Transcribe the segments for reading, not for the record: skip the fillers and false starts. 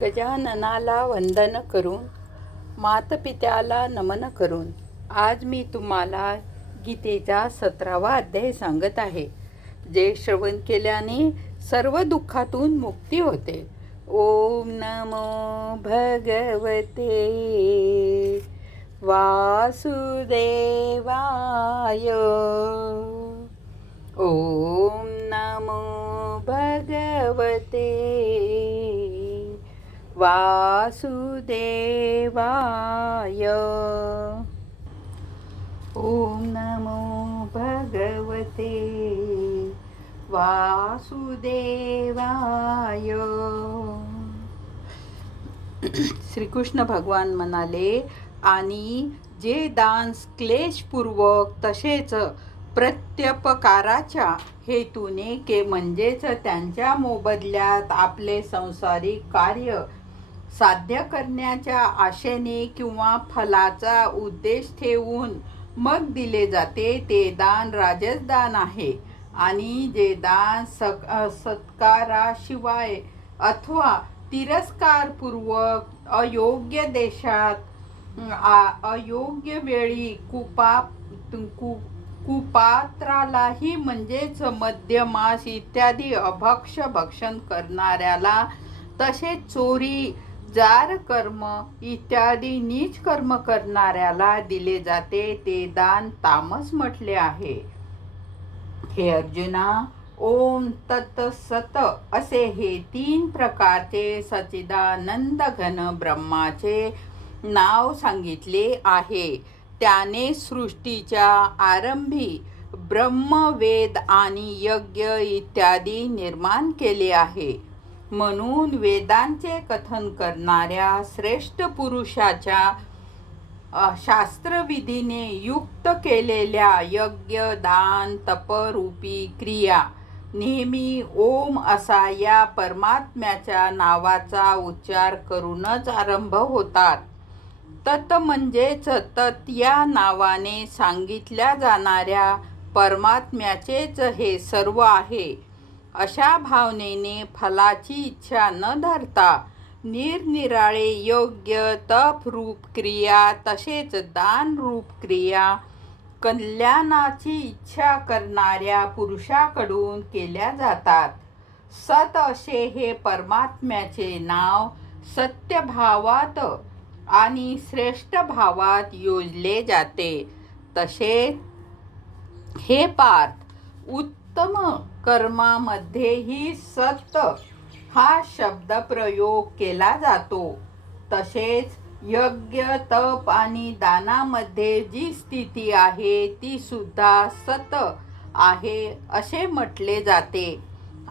गजाननाला वंदन करून, मातपित्याला नमन करून आज मी तुम्हाला गीतेचा 17वा अध्याय सांगत आहे, जे श्रवण केल्याने सर्व दुःखातून मुक्ती होते. ओम नमो भगवते वासुदेवाय. ओम नमो भगवते वासुदेवाय. ओम नमो भगवते वासुदेवाय. श्रीकृष्ण भगवान म्हणाले, आणि जे दान क्लेशपूर्वक तसेच प्रत्युपकाराच्या हेतूने म्हणजेच त्यांच्या मोबदल्यात आपले संसारिक कार्य साध्य करण्याच्या आशेने किंवा फलाचा उद्देश ठेवून मग दिले जाते, ते दान राजसदान आहे. आणि जे दान सत्काराशिवाय अथवा तिरस्कारपूर्वक अयोग्य देशात अयोग्य वेळी कुपात्रालाही म्हणजेच मद्यमास इत्यादी भक्षण करणाऱ्याला, तसेच चोरी, जार कर्म इत्यादी नीच कर्म करणाऱ्याला दिले जाते, ते दान तामस म्हटले आहे. हे अर्जुना, ओम तत्सत असे हे 3 प्रकारचे सच्चिदानंद घन ब्रह्माचे नाव सांगितले आहे. त्याने सृष्टीच्या आरंभी ब्रह्म, वेद आणि यज्ञ इत्यादी निर्माण केले आहे. म्हणून वेदांचे कथन करणाऱ्या श्रेष्ठ पुरुषाच्या शास्त्रविधीने युक्त केलेल्या यज्ञ, दान, तपरूपी क्रिया नेहमी ओम असा या परमात्म्याच्या नावाचा उच्चार करूनच आरंभ होतात. तत् म्हणजेच तत् या नावाने सांगितल्या जाणाऱ्या परमात्म्याचेच हे सर्व आहे, अशा भावनेने फलाची इच्छा न धरता निरनिराळे योग्य तपरूप क्रिया तसेच दानरूप क्रिया कल्याणाची इच्छा करणाऱ्या पुरुषाकडून केल्या जातात. सत असे हे परमात्म्याचे नाव सत्यभावात आणि श्रेष्ठ भावात योजले जाते. तसेच हे पार्थ, उत्तम कर्मामध्येही सत हा शब्द प्रयोग केला जातो. तसेच यज्ञ, तप आणि दानामध्ये जी स्थिती आहे ती सुद्धा सत आहे असे म्हटले जाते.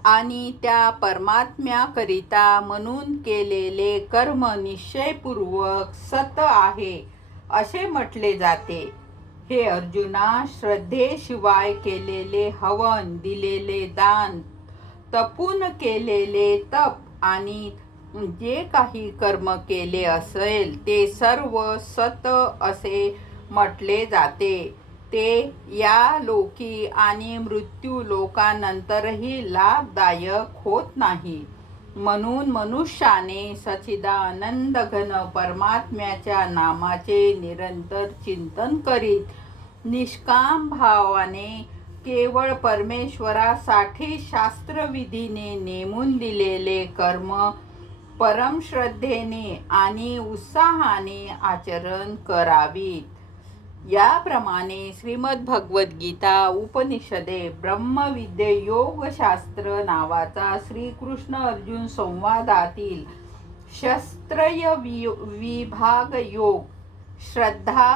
आणि त्या परमात्म्याकरिता म्हणून केलेले कर्म निश्चयपूर्वक सत आहे असे म्हटले जाते. हे अर्जुना, श्रद्धेशिवाय केलेले हवन, दिलेले दान, तपून केलेले तप आणि जे काही कर्म केले असेल ते सर्व सत असे म्हटले जाते. ते या लोकी आणि मृत्यू लोकानंतरही लाभदायक होत नाही. म्हणून मनुष्याने सच्चिदानंद घन परमात्म्याच्या नामाचे निरंतर चिंतन करीत निष्काम भावाने केवळ परमेश्वरासाठी शास्त्रविधीने नेमून दिलेले कर्म परमश्रद्धेने आणि उत्साहाने आचरण करावीत. याप्रमाणे श्रीमद्भगवद्गीता उपनिषदे ब्रह्मविद्ये योगशास्त्र नावाचा श्रीकृष्ण अर्जुन संवादातील शस्त्रय विभाग योग, श्रद्धा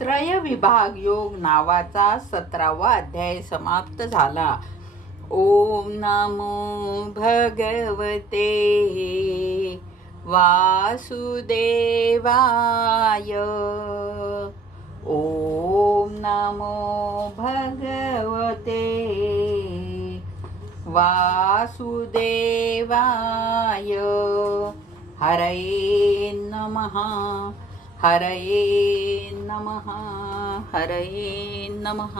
त्रय विभाग योग नावाचा 17वा अध्याय समाप्त झाला. ओम नमो भगवते वासुदेवाय. ओम नमो भगवते वासुदेवाय. हरये नमः, हरये नमः, हरये नमः.